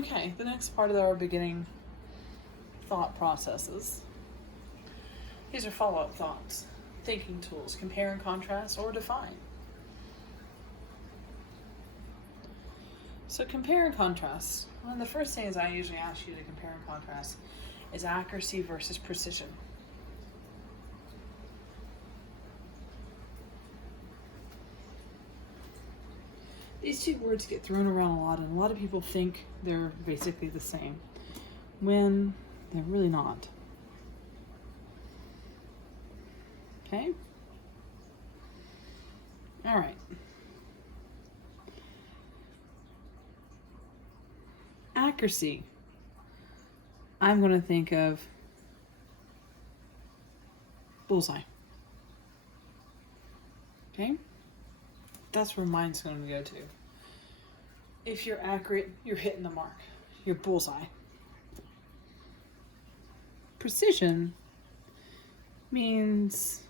Okay, the next part of our beginning thought processes. These are follow-up thoughts, thinking tools, compare and contrast, or define. So compare and contrast. One of the first things I usually ask you to compare and contrast is accuracy versus precision. These two words get thrown around a lot, and a lot of people think they're basically the same, when they're really not. Okay? All right. Accuracy. I'm going to think of bullseye. Okay? That's where mine's going to go to. If you're accurate, you're hitting the mark. You're bullseye. Precision means,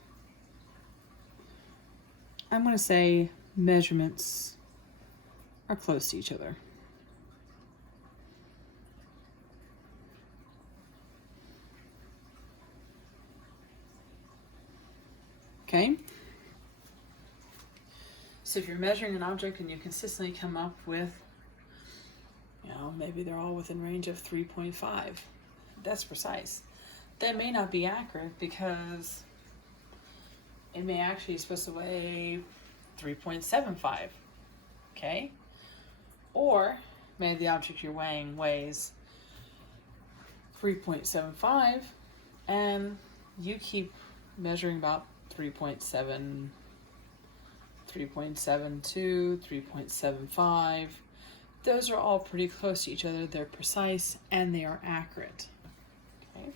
I'm going to say measurements are close to each other. Okay? So if you're measuring an object and you consistently come up with, maybe they're all within range of 3.5, that's precise. That may not be accurate because it may actually be supposed to weigh 3.75, okay? Or maybe the object you're weighing weighs 3.75 and you keep measuring about 3.7, 3.72, 3.75. Those are all pretty close to each other. They're precise and they are accurate. Okay.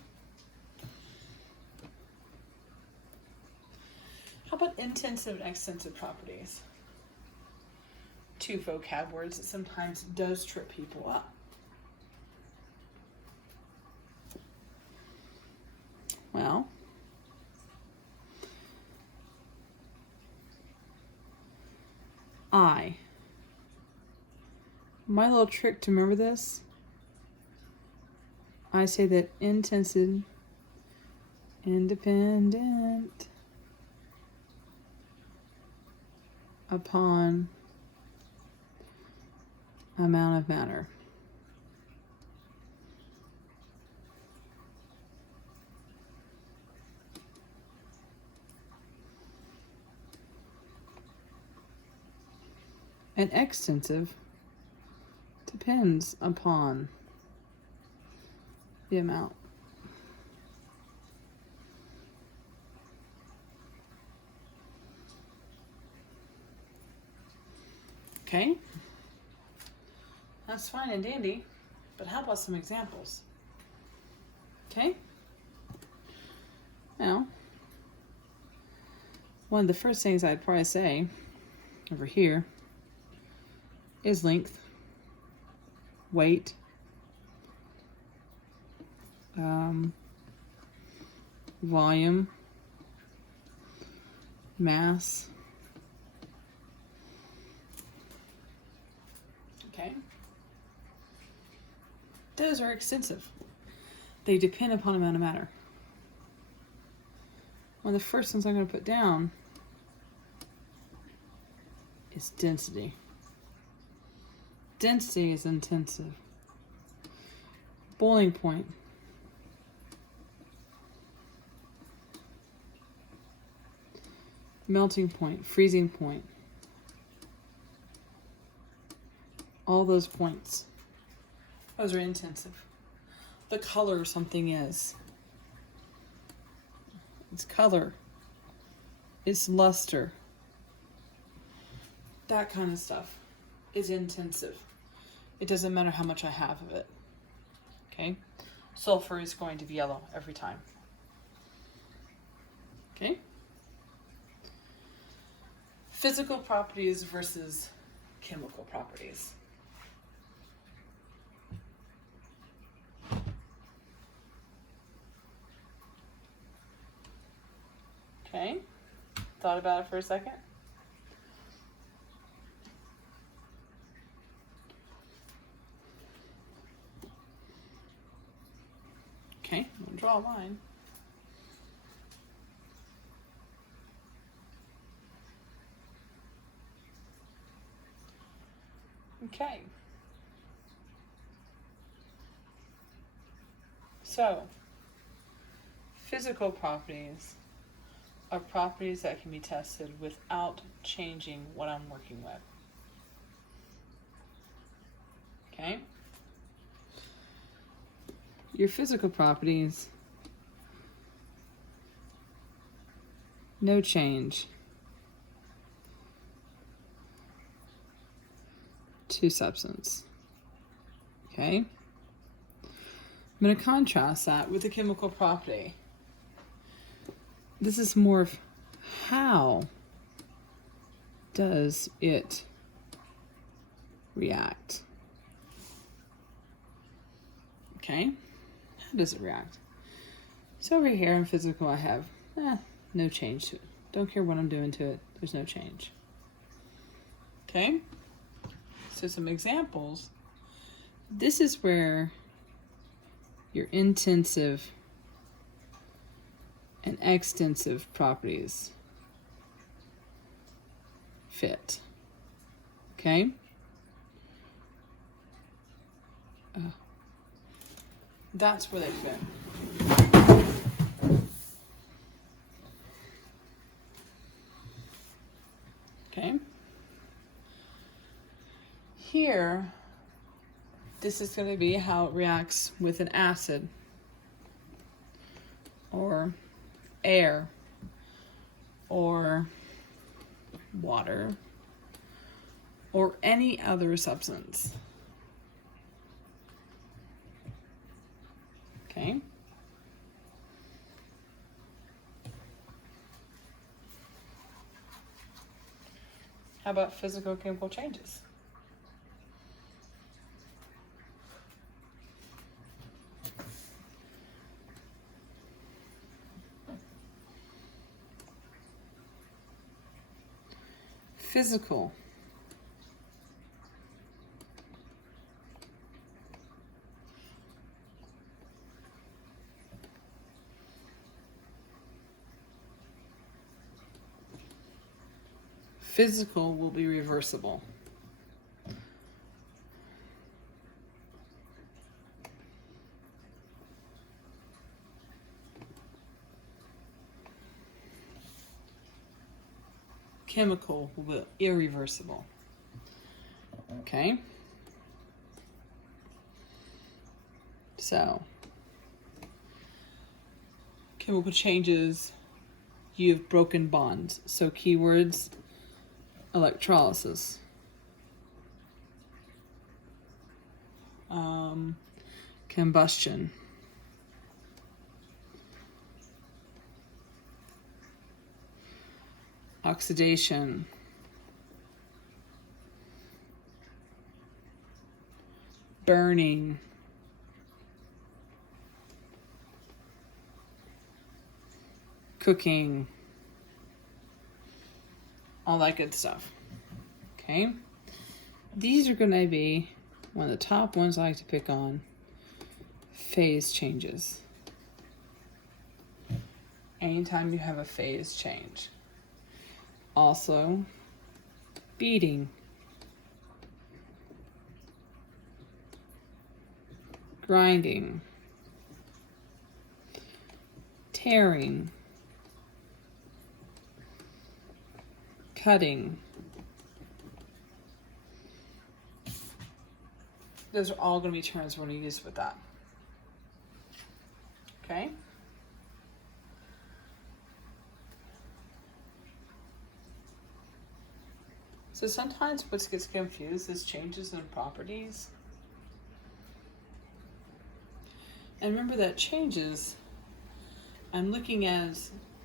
How about intensive and extensive properties? Two vocab words that sometimes does trip people up. Well, my little trick to remember this, I say that intensive, independent upon amount of matter. And extensive depends upon the amount. Okay, that's fine and dandy, but how about some examples? Okay, now, one of the first things I'd probably say over here is length, weight, volume, mass. Okay. Those are extensive. They depend upon amount of matter. One of the first ones I'm going to put down is density. Density is intensive. Boiling point. Melting point, freezing point. All those points. Those are intensive. The color something is. Its color. Its luster. That kind of stuff is intensive. It doesn't matter how much I have of it. Okay? Sulfur is going to be yellow every time. Okay? Physical properties versus chemical properties. Okay? Thought about it for a second? Okay, we'll draw a line. Okay. So, physical properties are properties that can be tested without changing what I'm working with. Okay? Your physical properties, no change to substance. Okay? I'm going to contrast that with the chemical property. This is more of how does it react? Okay? How does it react? So over here in physical I have no change to it. Don't care what I'm doing to it. There's no change. Okay? So some examples. This is where your intensive and extensive properties fit. Okay? That's where they fit. Okay? Here, this is going to be how it reacts with an acid or air or water or any other substance. Okay? How about physical chemical changes? Physical. Physical will be reversible. Chemical will be irreversible. Okay? So, chemical changes, you have broken bonds. So keywords, electrolysis. Combustion. Oxidation. Burning. Cooking. All that good stuff. Okay? These are going to be one of the top ones I like to pick on. Phase changes. Anytime you have a phase change. Also, beating. Grinding. Tearing. Cutting. Those are all going to be terms we're going to use with that. Okay? So sometimes what gets confused is changes in properties. And remember that changes, I'm looking at,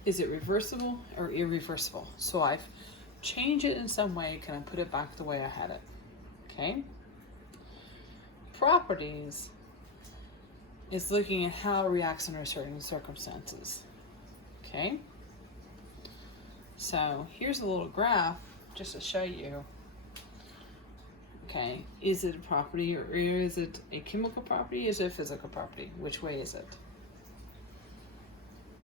is it reversible or irreversible? So I've changed it in some way, can I put it back the way I had it? Okay? Properties is looking at how it reacts under certain circumstances. Okay? So here's a little graph just to show you. Okay, is it a property or is it a chemical property? Is it a physical property? Which way is it?